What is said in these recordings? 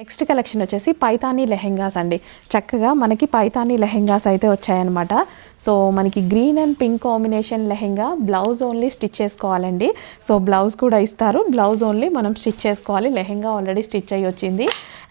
Next collection వచ్చేసి పైతానీ లెహెంగాస్ అండి. చక్కగా మనకి పైతానీ లెహెంగాస్ అయితే వచ్చాయన్నమాట. సో మనకి green and pink combination lehenga, blouse only stitch చేసుకోవాలండి. సో బ్లౌజ్ కూడా ఇస్తారు, బ్లౌజ్ ఓన్లీ మనం స్టిచ్ చేసుకోవాలి. లెహెంగా ఆల్రెడీ స్టిచ్ అయ్యి వచ్చింది.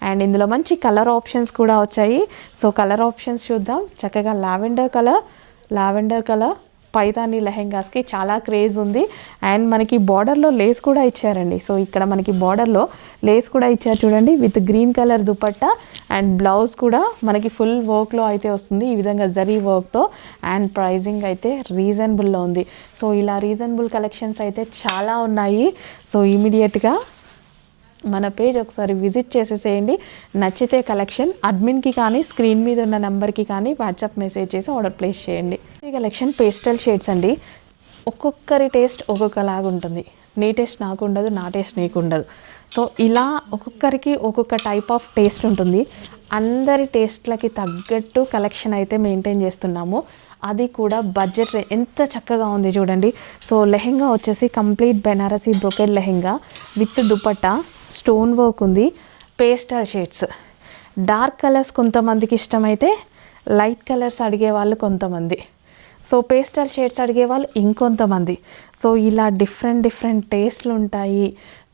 అండ్ ఇందులో మంచి కలర్ ఆప్షన్స్ కూడా వచ్చాయి. సో కలర్ ఆప్షన్స్ చూద్దాం. చక్కగా లావెండర్ కలర్ పైతానీ లెహెంగాస్కి చాలా క్రేజ్ ఉంది. అండ్ మనకి బార్డర్లో లేస్ కూడా ఇచ్చారండి. సో ఇక్కడ మనకి బార్డర్లో లేస్ కూడా ఇచ్చారు చూడండి, with green colour dupatta. And blouse కూడా మనకి ఫుల్ వర్క్లో అయితే వస్తుంది, ఈ విధంగా జరీ వర్క్తో. అండ్ ప్రైజింగ్ అయితే రీజనబుల్లో ఉంది. సో ఇలా రీజనబుల్ కలెక్షన్స్ అయితే చాలా ఉన్నాయి. సో ఇమీడియట్గా మన పేజ్ ఒకసారి విజిట్ చేసేసేయండి. నచ్చితే కలెక్షన్ అడ్మిన్కి కానీ స్క్రీన్ మీద ఉన్న నెంబర్కి కానీ వాట్సాప్ మెసేజ్ చేసి ఆర్డర్ ప్లేస్ చేయండి. ఈ కలెక్షన్ పేస్టల్ షేడ్స్ అండి. ఒక్కొక్కరి టేస్ట్ ఒక్కొక్కలాగా ఉంటుంది. నీ టేస్ట్ నాకు ఉండదు, నా టేస్ట్ నీకు ఉండదు. సో ఇలా ఒక్కొక్కరికి ఒక్కొక్క టైప్ ఆఫ్ టేస్ట్ ఉంటుంది. అందరి టేస్ట్లకి తగ్గట్టు కలెక్షన్ అయితే మెయింటైన్ చేస్తున్నాము. అది కూడా బడ్జెట్ ఎంత చక్కగా ఉంది చూడండి. సో లెహెంగా వచ్చేసి complete Banarasi brocade lehenga with dupatta, stone work ఉంది, పేస్టల్ షేడ్స్. డార్క్ కలర్స్ కొంతమందికి ఇష్టమైతే లైట్ కలర్స్ అడిగే వాళ్ళు కొంతమంది, సో పేస్టల్ షేడ్స్ అడిగే వాళ్ళు ఇంకొంతమంది. సో ఇలా డిఫరెంట్ టేస్ట్లు ఉంటాయి.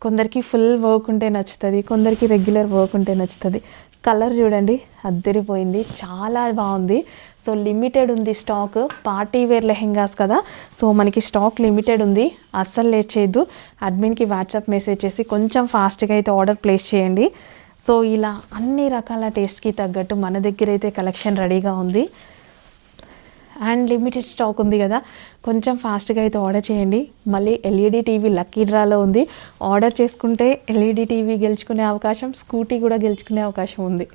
కొందరికి ఫుల్ వర్క్ ఉంటే నచ్చుతుంది, కొందరికి రెగ్యులర్ వర్క్ ఉంటే నచ్చుతుంది. కలర్ చూడండి, అద్దరిపోయింది, చాలా బాగుంది. సో లిమిటెడ్ ఉంది స్టాక్. పార్టీ వేర్ లెహెంగాస్ కదా, సో మనకి స్టాక్ లిమిటెడ్ ఉంది. అస్సలు లేట్ చేయొద్దు. అడ్మిన్కి వాట్సాప్ మెసేజ్ చేసి కొంచెం ఫాస్ట్గా అయితే ఆర్డర్ ప్లేస్ చేయండి. సో ఇలా అన్ని రకాల టేస్ట్కి తగ్గట్టు మన దగ్గర అయితే కలెక్షన్ రెడీగా ఉంది. అండ్ లిమిటెడ్ స్టాక్ ఉంది కదా, కొంచెం ఫాస్ట్గా అయితే ఆర్డర్ చేయండి. మళ్ళీ ఎల్ఈడి టీవీ లక్కీ డ్రాలో ఉంది. ఆర్డర్ చేసుకుంటే ఎల్ఈడి టీవీ గెలుచుకునే అవకాశం, స్కూటీ కూడా గెలుచుకునే అవకాశం ఉంది.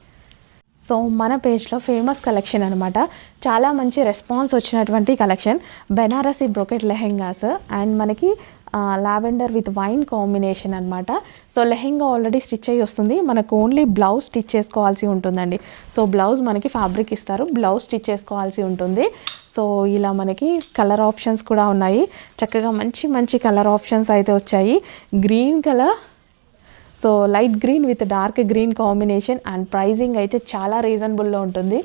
సో మన పేజ్లో ఫేమస్ కలెక్షన్ అనమాట. చాలా మంచి రెస్పాన్స్ వచ్చినటువంటి collection, Banarasi brocade lehengas. And మనకి లావెండర్ విత్ వైన్ కాంబినేషన్ అనమాట. సో లెహెంగా ఆల్రెడీ స్టిచ్ అయ్యి వస్తుంది, మనకు ఓన్లీ బ్లౌజ్ స్టిచ్ చేసుకోవాల్సి ఉంటుందండి. సో బ్లౌజ్ మనకి ఫ్యాబ్రిక్ ఇస్తారు, బ్లౌజ్ స్టిచ్ చేసుకోవాల్సి ఉంటుంది. సో ఇలా మనకి కలర్ ఆప్షన్స్ కూడా ఉన్నాయి. చక్కగా మంచి కలర్ ఆప్షన్స్ అయితే వచ్చాయి. Green colour, so light green with dark green combination. And pricing అయితే చాలా రీజనబుల్లో ఉంటుంది.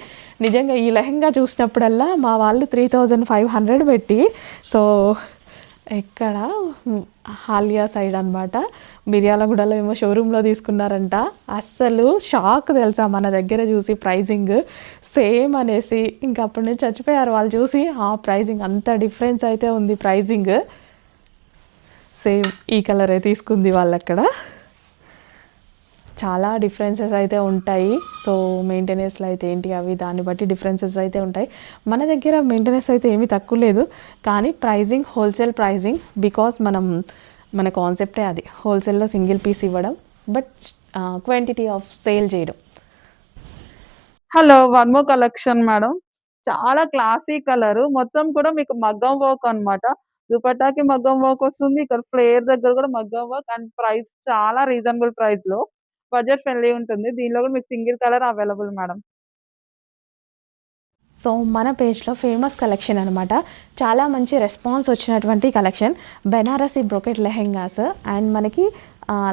నిజంగా ఈ లెహెంగా చూసినప్పుడల్లా మా వాళ్ళు 3500 పెట్టి, సో ఎక్కడ హాలియా సైడ్ అనమాట, మిర్యాలగూడలో ఏమో షోరూంలో తీసుకున్నారంట. అస్సలు షాక్ తెలుసా మన దగ్గర చూసి ప్రైజింగ్ సేమ్ అనేసి. ఇంకా అప్పటి నుంచి చచ్చిపోయారు వాళ్ళు చూసి, ఆ ప్రైజింగ్ అంత డిఫరెన్స్ అయితే ఉంది. ప్రైజింగ్ సేమ్ ఈ కలరే తీసుకుంది వాళ్ళక్కడ. చాలా డిఫరెన్సెస్ అయితే ఉంటాయి. సో మెయింటెనెన్స్లో అయితే ఏంటి అవి, దాన్ని బట్టి డిఫరెన్సెస్ అయితే ఉంటాయి. మన దగ్గర మెయింటెనెన్స్ అయితే ఏమీ తక్కువ లేదు, కానీ ప్రైజింగ్ హోల్సేల్ ప్రైజింగ్. బికాస్ మన కాన్సెప్టే అది, హోల్సేల్లో సింగిల్ పీస్ ఇవ్వడం, బట్ క్వాంటిటీ ఆఫ్ సేల్ చేయడం. Hello, one more collection madam. చాలా క్లాసీ కలర్, మొత్తం కూడా మీకు మగ్గం వర్క్ అన్నమాట. దుపట్టాకి మగ్గం వర్క్ వస్తుంది, ఇక్కడ ఫ్లేర్ దగ్గర కూడా మగ్గం వర్క్. అండ్ ప్రైస్ చాలా రీజనబుల్ ప్రైస్ లో, బడ్జెట్ ఫ్రెండ్లీ ఉంటుంది. దీనిలో కూడా మీకు single colour available madam. So మన పేజ్లో ఫేమస్ కలెక్షన్ అనమాట. చాలా మంచి రెస్పాన్స్ వచ్చినటువంటి collection, Banarasi brocade lehengas. And మనకి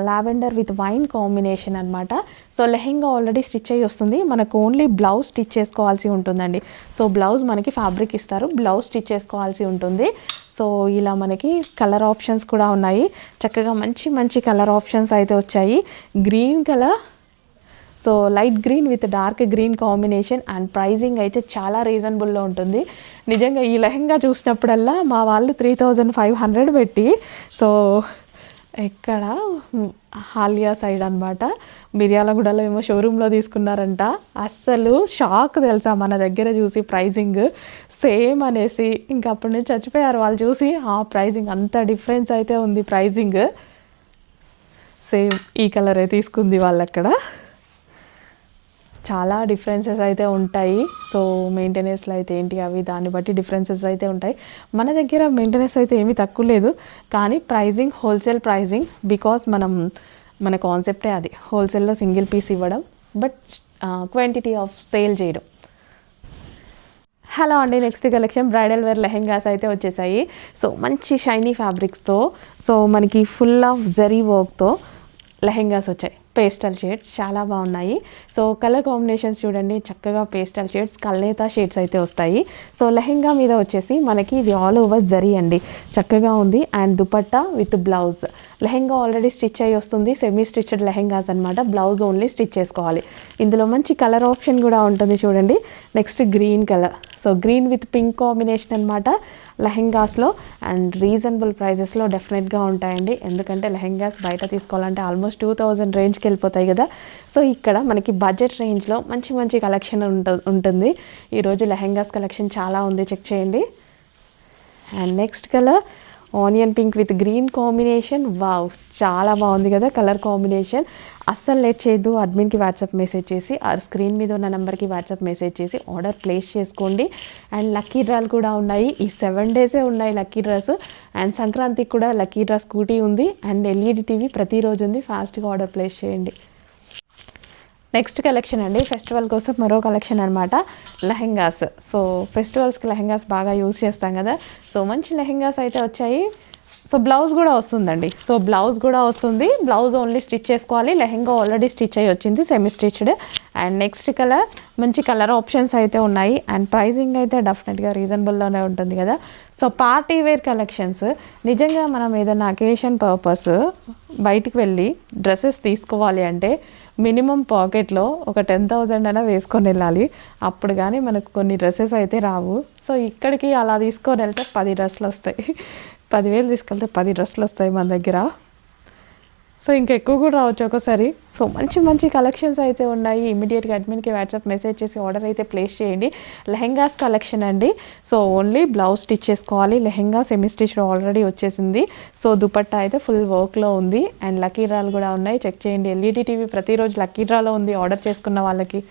లావెండర్ విత్ వైన్ కాంబినేషన్ అనమాట. సో లెహెంగా ఆల్రెడీ స్టిచ్ అయ్యి వస్తుంది, మనకు ఓన్లీ బ్లౌజ్ స్టిచ్ చేసుకోవాల్సి ఉంటుందండి. సో బ్లౌజ్ మనకి ఫ్యాబ్రిక్ ఇస్తారు, బ్లౌజ్ స్టిచ్ చేసుకోవాల్సి ఉంటుంది. సో ఇలా మనకి కలర్ ఆప్షన్స్ కూడా ఉన్నాయి. చక్కగా మంచి కలర్ ఆప్షన్స్ అయితే వచ్చాయి. Green colour, so light green with dark green combination. And pricing అయితే చాలా రీజనబుల్లో ఉంటుంది. నిజంగా ఈ లెహెంగా చూసినప్పుడల్లా మా వాళ్ళు 3500 పెట్టి, సో ఎక్కడ హాలియా సైడ్ అనమాట, మిర్యాలగూడలో ఏమో షోరూంలో తీసుకున్నారంట. అస్సలు షాక్ తెలుసా మన దగ్గర చూసి ప్రైజింగ్ సేమ్ అనేసి. ఇంకా అప్పటి నుంచి చచ్చిపోయారు వాళ్ళు చూసి, ఆ ప్రైజింగ్ అంత డిఫరెన్స్ అయితే ఉంది. ప్రైజింగ్ సేమ్ ఈ కలరే తీసుకుంది వాళ్ళక్కడ. చాలా డిఫరెన్సెస్ అయితే ఉంటాయి. సో మెయింటెనెన్స్లో అయితే ఏంటి అవి, దాన్ని బట్టి డిఫరెన్సెస్ అయితే ఉంటాయి. మన దగ్గర మెయింటెనెన్స్ అయితే ఏమీ తక్కువ లేదు, కానీ ప్రైజింగ్ హోల్సేల్ ప్రైజింగ్. బికాస్ మన కాన్సెప్టే అది, హోల్సేల్లో సింగిల్ పీస్ ఇవ్వడం, బట్ క్వాంటిటీ ఆఫ్ సేల్ చేయడం. హలో అండి, next collection bridal wear lehengas అయితే వచ్చేసాయి. సో మంచి షైనీ ఫ్యాబ్రిక్స్తో, సో మనకి ఫుల్ ఆఫ్ జరీ వర్క్తో లెహెంగాస్ వచ్చాయి. పేస్టల్ షేడ్స్ చాలా బాగున్నాయి. సో కలర్ కాంబినేషన్స్ చూడండి, చక్కగా పేస్టల్ షేడ్స్, కల్నేతా షేడ్స్ అయితే వస్తాయి. సో లెహెంగా మీద వచ్చేసి మనకి ఇది ఆల్ ఓవర్ జరీ అండి, చక్కగా ఉంది. And dupatta with blouse. Lehenga already stitch అయ్యి వస్తుంది, సెమీ స్టిచ్డ్ లెహెంగాస్ అనమాట. బ్లౌజ్ ఓన్లీ స్టిచ్ చేసుకోవాలి. ఇందులో మంచి కలర్ ఆప్షన్ కూడా ఉంటుంది చూడండి. Next green colour, so green with pink combination అనమాట లెహెంగాస్లో. అండ్ రీజనబుల్ ప్రైజెస్లో డెఫినెట్గా ఉంటాయండి, ఎందుకంటే లెహెంగాస్ బయట తీసుకోవాలంటే ఆల్మోస్ట్ 2000 రేంజ్కి వెళ్ళిపోతాయి కదా. సో ఇక్కడ మనకి బడ్జెట్ రేంజ్లో మంచి మంచి కలెక్షన్ ఉంటుంది. ఈరోజు లెహెంగాస్ కలెక్షన్ చాలా ఉంది, చెక్ చేయండి. And next colour onion pink with green combination. Wow, చాలా బాగుంది కదా కలర్ కాంబినేషన్. అస్సలు లేట్ చేయొద్దు, అడ్మిన్కి వాట్సాప్ మెసేజ్ చేసి ఆ స్క్రీన్ మీద ఉన్న నెంబర్కి వాట్సాప్ మెసేజ్ చేసి ఆర్డర్ ప్లేస్ చేసుకోండి. అండ్ లక్కీ డ్రాలు కూడా ఉన్నాయి, ఈ 7 డేసే ఉన్నాయి లక్కీ డ్రాస్. అండ్ సంక్రాంతికి కూడా లక్కీ డ్రా స్కూటీ ఉంది. అండ్ ఎల్ఈడి టీవీ ప్రతిరోజు ఉంది, ఫాస్ట్గా ఆర్డర్ ప్లేస్ చేయండి. నెక్స్ట్ కలెక్షన్ అండి, ఫెస్టివల్ కోసం మరో కలెక్షన్ అనమాట, లెహెంగాస్. సో ఫెస్టివల్స్కి లెహెంగాస్ బాగా యూస్ చేస్తాం కదా. సో మంచి లెహెంగాస్ అయితే వచ్చాయి. సో బ్లౌజ్ కూడా వస్తుందండి, సో బ్లౌజ్ కూడా వస్తుంది. బ్లౌజ్ ఓన్లీ స్టిచ్ చేసుకోవాలి. లెహెంగా ఆల్రెడీ స్టిచ్ అయ్యి వచ్చింది, semi stitched. And next colour, మంచి కలర్ ఆప్షన్స్ అయితే ఉన్నాయి. అండ్ ప్రైజింగ్ అయితే డెఫినెట్గా రీజనబుల్లోనే ఉంటుంది కదా. So party wear collections. నిజంగా మనం ఏదైనా అకేషన్ పర్పస్ బయటికి వెళ్ళి డ్రెస్సెస్ తీసుకోవాలి అంటే మినిమం పాకెట్లో ఒక 10,000 అయినా వేసుకొని వెళ్ళాలి, అప్పుడు కానీ మనకు కొన్ని డ్రెస్సెస్ అయితే రావు. సో ఇక్కడికి అలా తీసుకొని వెళ్తే 10 డ్రెస్సులు వస్తాయి. 10,000 తీసుకెళ్తే 10 డ్రెస్సులు వస్తాయి మన దగ్గర. సో ఇంకా ఎక్కువ కూడా రావచ్చు ఒకసారి. సో మంచి మంచి కలెక్షన్స్ అయితే ఉన్నాయి. ఇమీడియట్గా అడ్మిన్కి వాట్సాప్ మెసేజ్ చేసి ఆర్డర్ అయితే ప్లేస్ చేయండి. లెహెంగాస్ కలెక్షన్ అండి. సో ఓన్లీ బ్లౌజ్ స్టిచ్ చేసుకోవాలి. లెహెంగా సెమీ స్టిచ్ ఆల్రెడీ వచ్చేసింది. సో దుపట్టా అయితే ఫుల్ వర్క్లో ఉంది. అండ్ లక్కీ డ్రాలు కూడా ఉన్నాయి, చెక్ చేయండి. ఎల్ఈడి టీవీ ప్రతిరోజు లక్కీ డ్రాలో ఉంది ఆర్డర్ చేసుకున్న వాళ్ళకి.